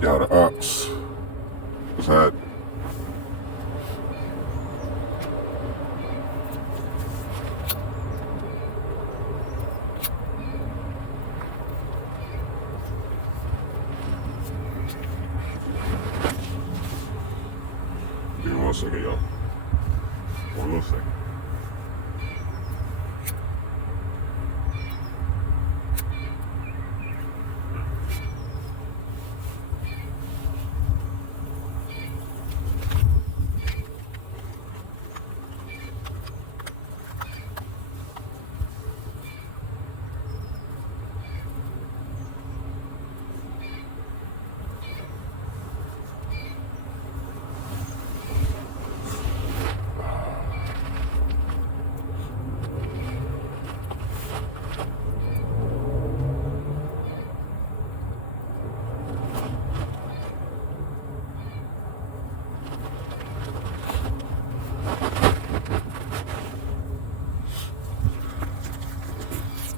Yeah, the ops was had. Give me 1 second, y'all. 1 little second.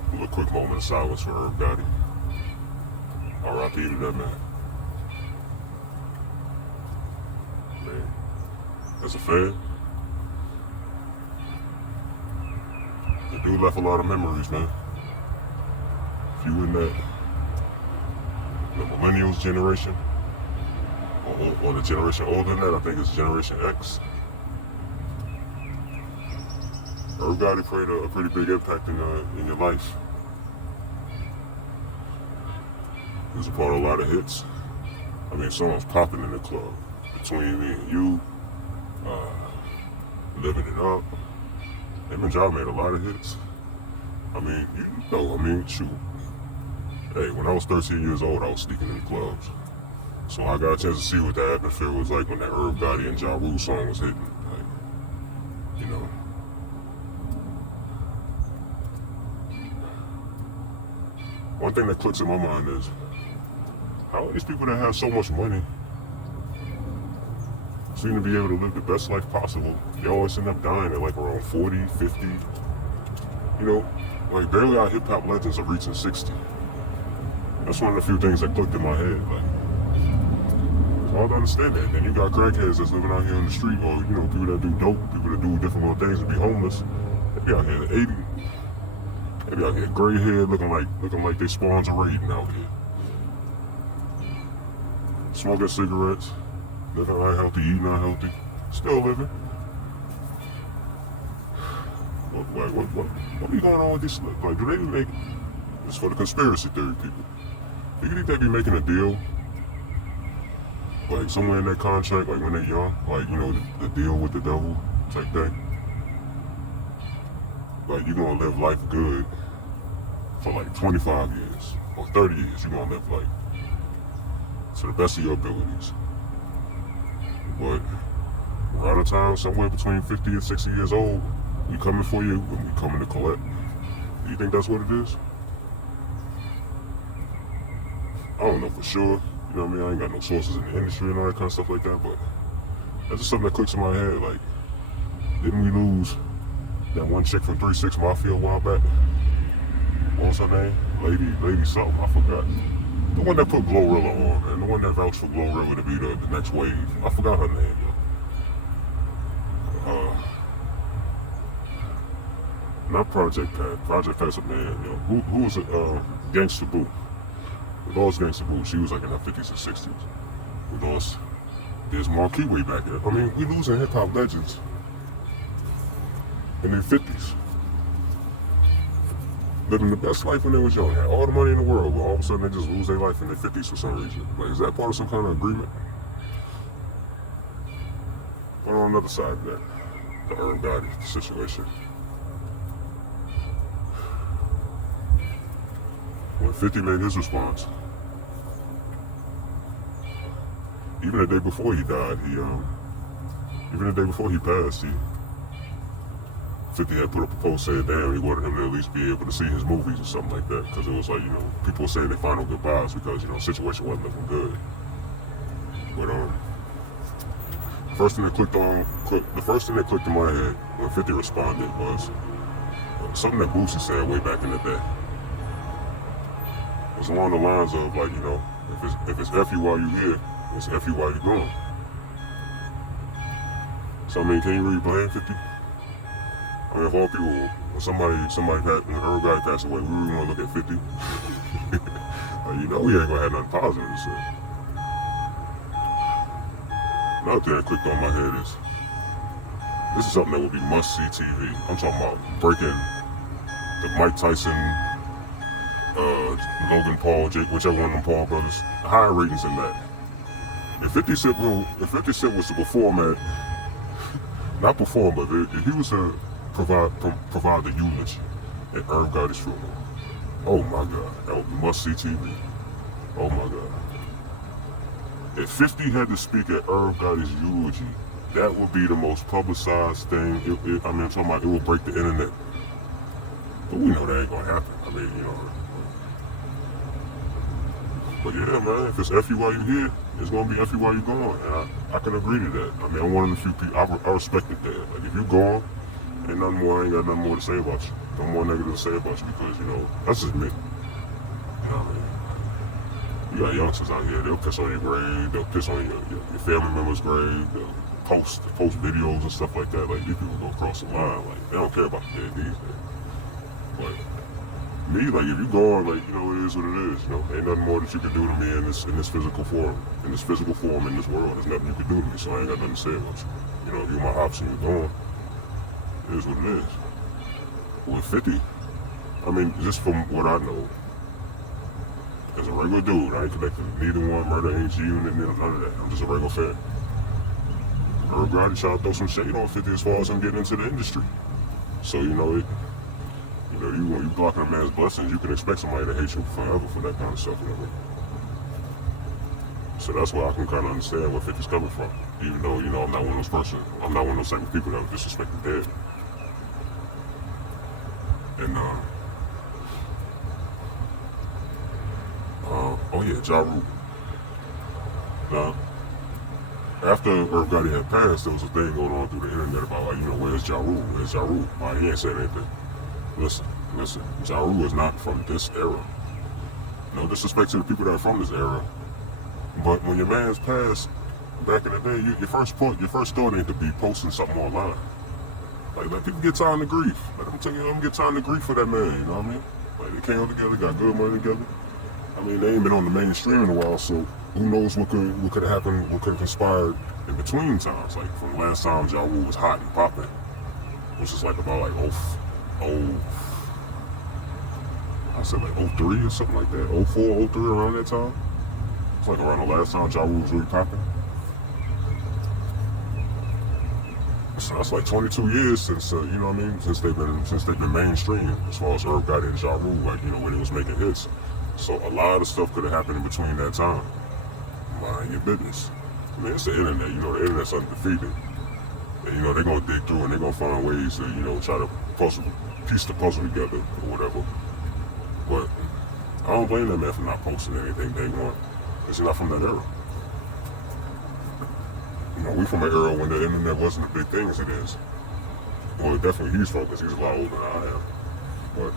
A little quick moment of silence for Irv Gotti. R.I.P. to that man. Man, as a fan, the dude left a lot of memories, man. If you in the millennials generation, or the generation older than that, I think it's Generation X. Irv Gotti played a pretty big impact in your life. He was a part of a lot of hits. I mean, songs popping in the club. Between Me and You, Living It Up. Him and Ja made a lot of hits. I mean, shoot. Hey, when I was 13 years old, I was sneaking in the clubs. So I got a chance to see what the atmosphere was like when that Irv Gotti and Ja Rule song was hitting. Like, you know. One thing that clicks in my mind is, how are these people that have so much money seem to be able to live the best life possible? They always end up dying at like around 40, 50. You know, like barely our hip hop legends are reaching 60. That's one of the few things that clicked in my head. Like, it's hard to understand that. Then you got crackheads that's living out here on the street, or you know, people that do dope, people that do different little things and be homeless. They be out here at 80. They be out here gray hair, looking like they spawns are raiding out here. Smoking cigarettes, living unhealthy, eating unhealthy, still living. What be going on with this? Like, do they be making? It's for the conspiracy theory people. Do you think they be making a deal? Like somewhere in that contract, like when they're young, like you know, the deal with the devil type thing. Like you're gonna live life good for like 25 years or 30 years. You're gonna live like to the best of your abilities. But a lot of times, somewhere between 50 and 60 years old, we coming for you and we coming to collect. Do you think that's what it is? I don't know for sure. You know what I mean? I ain't got no sources in the industry and all that kind of stuff like that, but that's just something that clicks in my head. Like, didn't we lose that one chick from 3-6 Mafia a while back? What was her name? Lady something, I forgot. The one that put Glorilla on, man. The one that vouched for Glorilla to be the next wave. I forgot her name, yo. Not Project Pat. Project Pat's a man, yo. Who was it? Gangsta Boo. We lost Gangsta Boo. She was like in her 50s and 60s. We lost There's Marquis way back there. I mean, we losing hip hop legends in their 50s. Living the best life when they was young, had all the money in the world, but all of a sudden they just lose their life in their 50s for some reason. Like, is that part of some kind of agreement? Or on another side of that, the Irv Gotti situation. When 50 made his response, even the day before he died, even the day before he passed, 50 had put up a post saying, damn, he wanted him to at least be able to see his movies or something like that. Because it was like, you know, people were saying their final goodbyes because, you know, the situation wasn't looking good. But, the first thing that clicked in my head when 50 responded was something that Boosie said way back in the day. It's along the lines of like, you know, if it's F you while you here, it's F you while you gone. So I mean, can you really blame 50? I mean, if all people, when somebody when Irv Gotti passed away, we really want to look at 50. You know, we ain't gonna have nothing positive to say. Another thing that clicked on my head is, this is something that would be must-see TV. I'm talking about breaking the Mike Tyson, Logan Paul, Jake, whichever one of them Paul brothers, higher ratings than that. If 50 Cent was to perform at, not perform, but if he was to provide the eulogy at Irv Gotti's funeral, oh my God, that would be must-see TV. Oh my God. If 50 had to speak at Irv Gotti's eulogy, that would be the most publicized thing. I'm talking about, it will break the internet. But we know that ain't gonna happen. I mean, you know. But yeah, man, if it's F you while you here, it's gonna be F you while you gone. And I can agree to that. I mean, I'm one of the few people, I respect it there. Like, if you gone, ain't nothing more, I ain't got nothing more to say about you. No more negative to say about you because, you know, that's just me. You know what I mean? You got youngsters out here, they'll piss on your grave, they'll piss on your family member's grave, they'll post videos and stuff like that. Like, these people go cross the line, like, they don't care about the dead these days. But me, like, if you gone, like, you know, it is what it is, you know. Ain't nothing more that you can do to me in this physical form, in this world. There's nothing you can do to me, so I ain't got nothing to say about you. You know, if you're my option, you're gone. It is what it is. With 50, I mean, just from what I know, as a regular dude, I ain't connected to neither one, Murder Ain't G-Unit, none of that. I'm just a regular fan. Irv Gotti tried to throw some shade on 50 as far as him getting into the industry. So, you know, you blocking a man's blessings, you can expect somebody to hate you forever for that kind of stuff, you know what I mean? So that's why I can kind of understand where 50's coming from. Even though, you know, I'm not one of those type of people that would disrespect the dead. And, oh yeah, Ja Rule. Now, after Irv Gotti had passed, there was a thing going on through the internet about, like, you know, where's Ja Rule? Where's Ja Rule? Well, he ain't said anything. Listen, Ja Rule is not from this era. No disrespect to the people that are from this era, but when your man's passed, back in the day, your first thought ain't to be posting something online. Like, let people get time to grief. Let them get time to grief for that man, you know what I mean? Like, they came together, got good money together. I mean, they ain't been on the mainstream in a while, so who knows what could have happened, what could have conspired in between times. Like, from the last time Ja Rule was hot and popping, which is like about like I said like 03 or something like that, 04, 03, around that time. It's like around the last time Ja Rule was really popping. So that's like 22 years since, you know what I mean, since they've been mainstream as far as Irv Gotti and Ja Rule, like, you know, when he was making hits. So a lot of stuff could have happened in between that time. Mind your business. I mean, it's the internet, you know, the internet's undefeated. And, you know, they're gonna dig through and they're gonna find ways to, you know, try to piece the puzzle together or whatever. But I don't blame that man for not posting anything day one. Because he's not from that era. You know, we from an era when the internet wasn't a big thing as it is. Well, definitely he's from, because he's a lot older than I am. But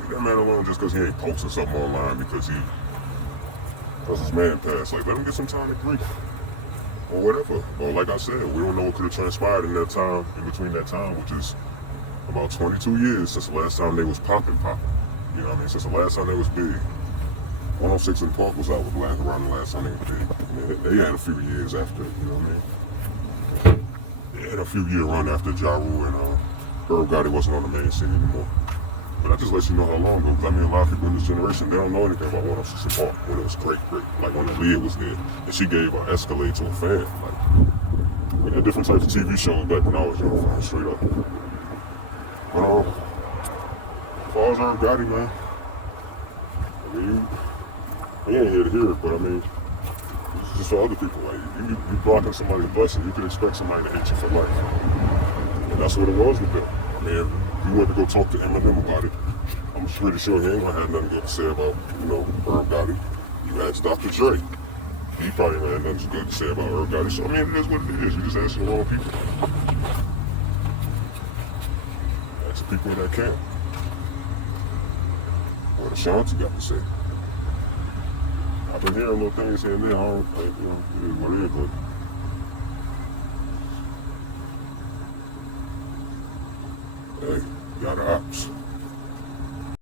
leave that man alone just because he ain't posting something online because his man passed. Like, let him get some time to grief. Or whatever. Or like I said, we don't know what could have transpired in that time, in between that time, which is about 22 years since the last time they was popping. You know what I mean? Since the last time they was big. 106 in Park was out with Black around the last time they was big. I mean, they had a few years after, you know what I mean? They had a few year run after Ja Rule and Irv Gotti wasn't on the main scene anymore. But I just let you know how long ago, because I mean, a lot of people in this generation, they don't know anything about 106 in Park when it was great. Like when Aaliyah was there, and she gave an Escalade to a fan. Like, we had different types of TV shows back when I was young, straight up. But as far as Irv Gotti, man, I mean, he ain't here to hear it, but I mean, this is just for other people. Like, you blocking somebody's blessing, you can expect somebody to hate you for life. And that's what it was with them. I mean, if you went to go talk to Eminem about it, I'm pretty sure he ain't gonna have nothing good to say about, you know, Irv Gotti. You asked Dr. Dre, he probably ain't had nothing good to say about Irv Gotti. So I mean, it is what it is. You just asking the wrong people. Ask the people that can. what Ashanti got to say. I've been hearing little things here and there. I don't, like, you know, it is what it is, but hey, got the ops.